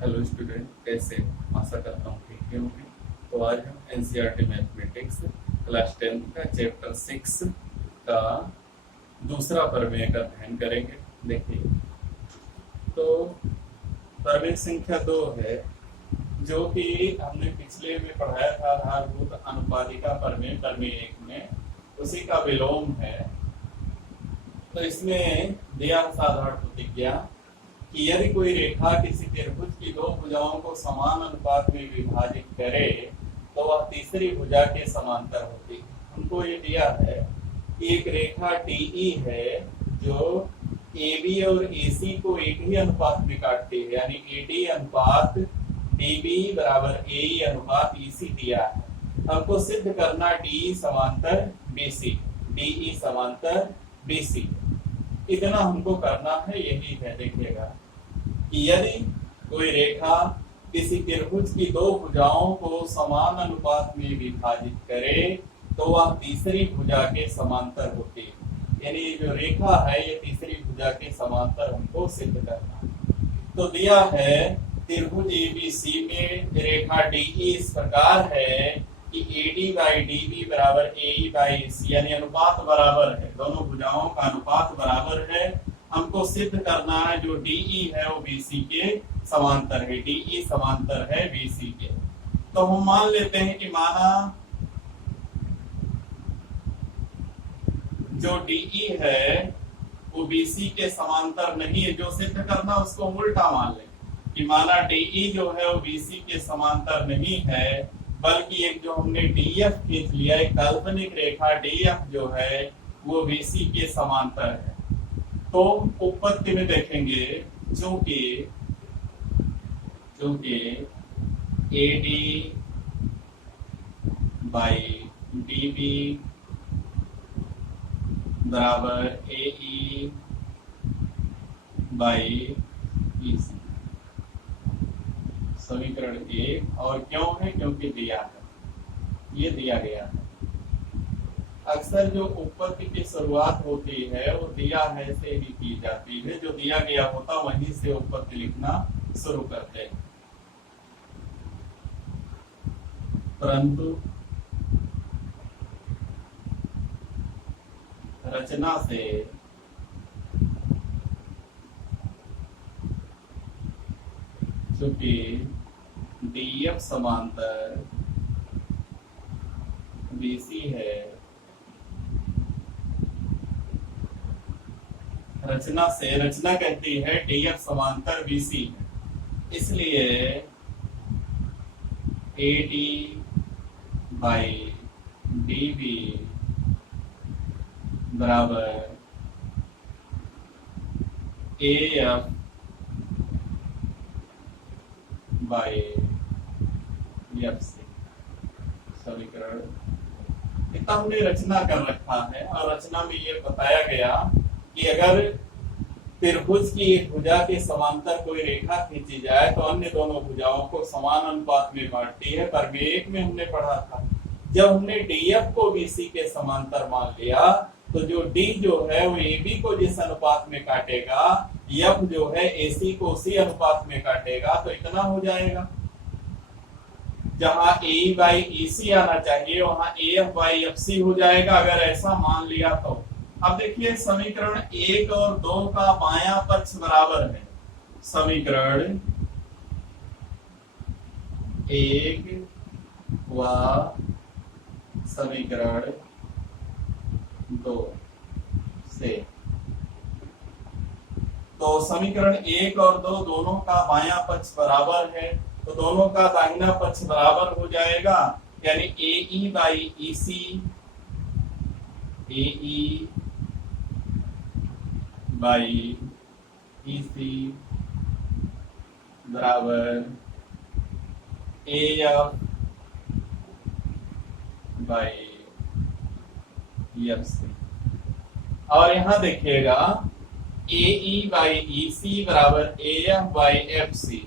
Hello student, कैसे हो? आशा करता हूँ ठीक ही होंगे। तो आज हम एनसीईआरटी मैथमेटिक्स क्लास 10 का चैप्टर 6 का दूसरा प्रमेय का अध्ययन करेंगे। देखिए, तो प्रमेय संख्या 2 है, जो कि हमने पिछले में पढ़ाया था आधारभूत अनुपादिका प्रमेय प्रमेय 1 में, उसी का विलोम है। तो इसमें दिया साधारण प्रतिज्ञा कि यदि कोई रेखा किसी त्रिभुज की दो भुजाओं को समान अनुपात में विभाजित करे तो वह तीसरी भुजा के समांतर होती है। हमको ये दिया है कि एक रेखा DE है जो AB और AC को एक ही अनुपात में काटती है, यानी AD अनुपात DB बराबर AE अनुपात EC दिया है। हमको सिद्ध करना DE समांतर BC, DE समांतर BC, इतना हमको करना है। यही है, देखिएगा कि यदि कोई रेखा किसी त्रिभुज की दो भुजाओं को समान अनुपात में विभाजित करे तो वह तीसरी भुजा के समांतर होती है, यानी जो रेखा है ये तीसरी भुजा के समांतर हमको सिद्ध करना है। तो दिया है त्रिभुज ABC में रेखा DE इस प्रकार है कि AD बाई DB बराबर AE बाई AC, यानी अनुपात बराबर है, दोनों भुजाओं का अनुपात बराबर है। हमको सिद्ध करना है जो DE है वो BC के समांतर है, DE समांतर है BC के। तो हम मान लेते हैं कि माना जो DE है वो BC के समांतर नहीं है। जो सिद्ध करना उसको उल्टा मान लें कि माना DE जो है वो BC के समांतर नहीं है, बल्कि एक जो हमने DF खींच लिया, एक काल्पनिक रेखा DF जो है वो BC के समांतर है। तो उत्पत्ति में देखेंगे, चूंकि AD बाई DB बराबर AE बाई EC, समीकरण 1। और क्यों है? क्योंकि दिया है, ये दिया गया है। अक्सर जो उत्पत्ति की शुरुआत होती है वो दिया है से ही की जाती है, जो दिया गया होता वहीं से उत्पत्ति लिखना शुरू करते हैं। परंतु रचना से चूंकि DF समांतर BC है, रचना कहती है DF समांतर BC है, इसलिए AD बाई DB बराबर AF बाई FC, समीकरण इतना हमने रचना कर रखा है। और रचना में ये बताया गया कि अगर त्रिभुज की एक भुजा के समांतर कोई रेखा खींची जाए तो अन्य दोनों भुजाओं को समान अनुपात में बांटती है। पर एक में हमने पढ़ा था, जब हमने DF को BC के समांतर मान लिया तो जो D जो है वो AB को जिस अनुपात में काटेगा, F जो है AC को उसी अनुपात में काटेगा। तो इतना हो जाएगा, जहां AE बाई EC आना चाहिए वहां AF बाई FC हो जाएगा, अगर ऐसा मान लिया तो। अब देखिए, समीकरण 1 और 2 का बायां पक्ष बराबर है। समीकरण 1 व समीकरण 2 से, तो समीकरण 1 और 2 दोनों का बायां पक्ष बराबर है, तो दोनों का दाहिना पक्ष बराबर हो जाएगा, यानी AE by EC, AE by EC बराबर AF बाई FC। और यहां देखिएगा AE बाई EC बराबर AF बाई FC।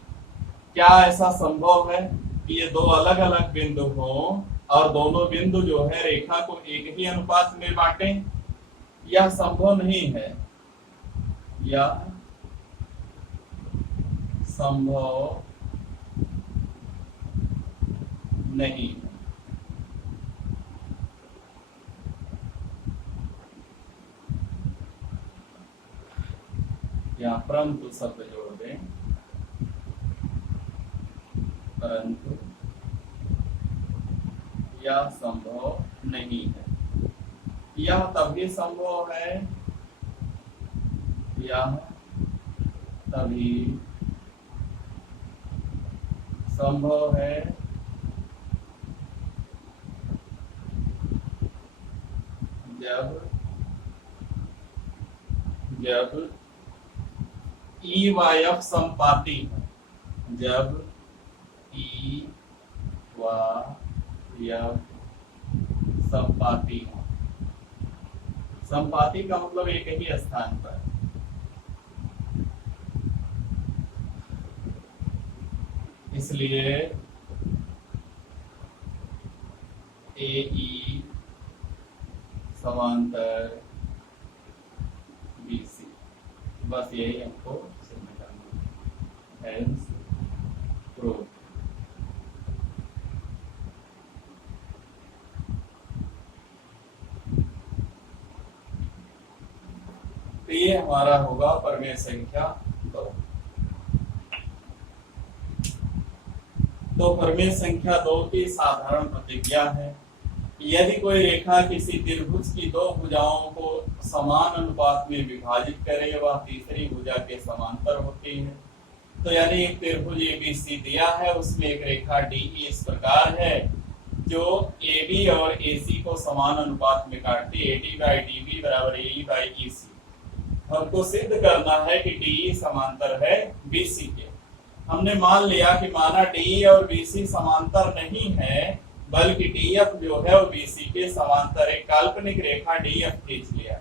क्या ऐसा संभव है कि ये दो अलग अलग बिंदु हों और दोनों बिंदु जो है रेखा को एक ही अनुपात में बांटें? यह संभव नहीं है, यह संभव नहीं है। यहाँ परंतु शब्द जोड़ दें, परंतु यह संभव नहीं है। यह तभी संभव है, यह तभी संभव है जब ई वाई एफ संपाती है, जब ई वाई एफ संपाती है। संपाती का मतलब एक ही स्थान पर। इसलिए ए ई समांतर बी सी, बस यही हमको सिद्ध करना है। Hence prove. तो ये हमारा होगा प्रमेय संख्या 2। तो प्रमेय संख्या 2 की साधारण प्रतिज्ञा है, यदि कोई रेखा किसी त्रिभुज की दो भुजाओं को समान अनुपात में विभाजित करे, वह तीसरी भुजा के समांतर होती है। तो यानी एक त्रिभुज एबीसी दिया है, उसमें एक रेखा डीई इस प्रकार है जो एबी और एसी को समान अनुपात में काटती है। एडी बाई डीबी बराबर एई बाई ईसी। हमको सिद्ध करना है कि डीई समांतर है बीसी के। हमने मान लिया कि माना डीई और बीसी समांतर नहीं है, बल्कि डीएफ जो है वो बीसी के समांतर एक काल्पनिक रेखा डीएफ खींच लिया।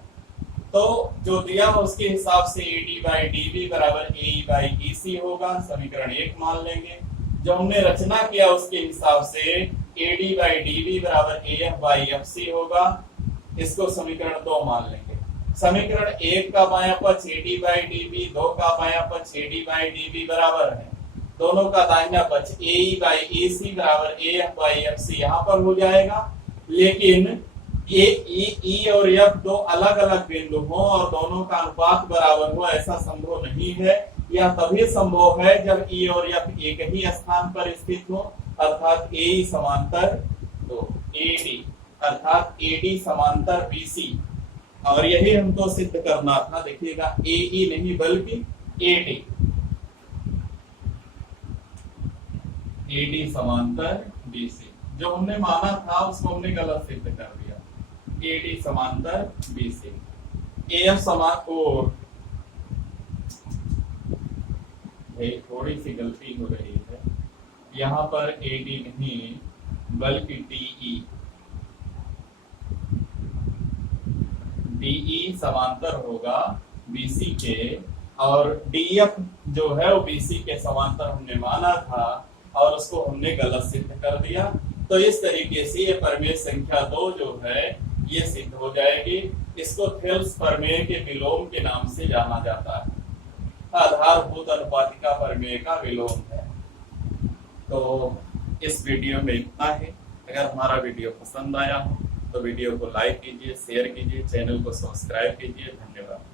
तो जो दिया उसके हिसाब से एडी बाई डीबी बराबर एई बाई ईसी होगा, समीकरण 1 मान लेंगे। जो हमने रचना किया उसके हिसाब से एडी बाई डीबी बराबर एएफ बाई एफसी होगा, इसको समीकरण 2 मान लेंगे। समीकरण 1 का बायां पक्ष एडी बाई डीबी, 2 का बायां पक्ष एडी बाई डीबी बराबर है, दोनों का दाहिना पक्ष ए बाई ए सी बराबर एफ बाई एफ सी यहाँ पर हो जाएगा। लेकिन ई और एफ दो अलग अलग बिंदु हो और दोनों का अनुपात बराबर हो, ऐसा संभव नहीं है। यह तभी संभव है जब ई और एफ एक ही स्थान पर स्थित हो, अर्थात ए समांतर तो एडी, अर्थात एडी समांतर बीसी। और यही हमको सिद्ध करना था। देखिएगा ए नहीं बल्कि एडी, एडी समांतर बीसी। जो हमने माना था उसको हमने गलत सिद्ध कर दिया। एडी समांतर बीसी, एएफ समांतर, थोड़ी सी गलती हो रही है यहाँ पर, एडी नहीं बल्कि डीई, डीई समांतर होगा बीसी के, और डीएफ जो है वो बीसी के समांतर हमने माना था और उसको हमने गलत सिद्ध कर दिया। तो इस तरीके से ये प्रमेय संख्या 2 जो है ये सिद्ध हो जाएगी। इसको थेल्स प्रमेय के विलोम के नाम से जाना जाता है, आधारभूत अनुपातिका प्रमेय का विलोम है। तो इस वीडियो में इतना है। अगर हमारा वीडियो पसंद आया हो तो वीडियो को लाइक कीजिए, शेयर कीजिए, चैनल को सब्सक्राइब कीजिए। धन्यवाद।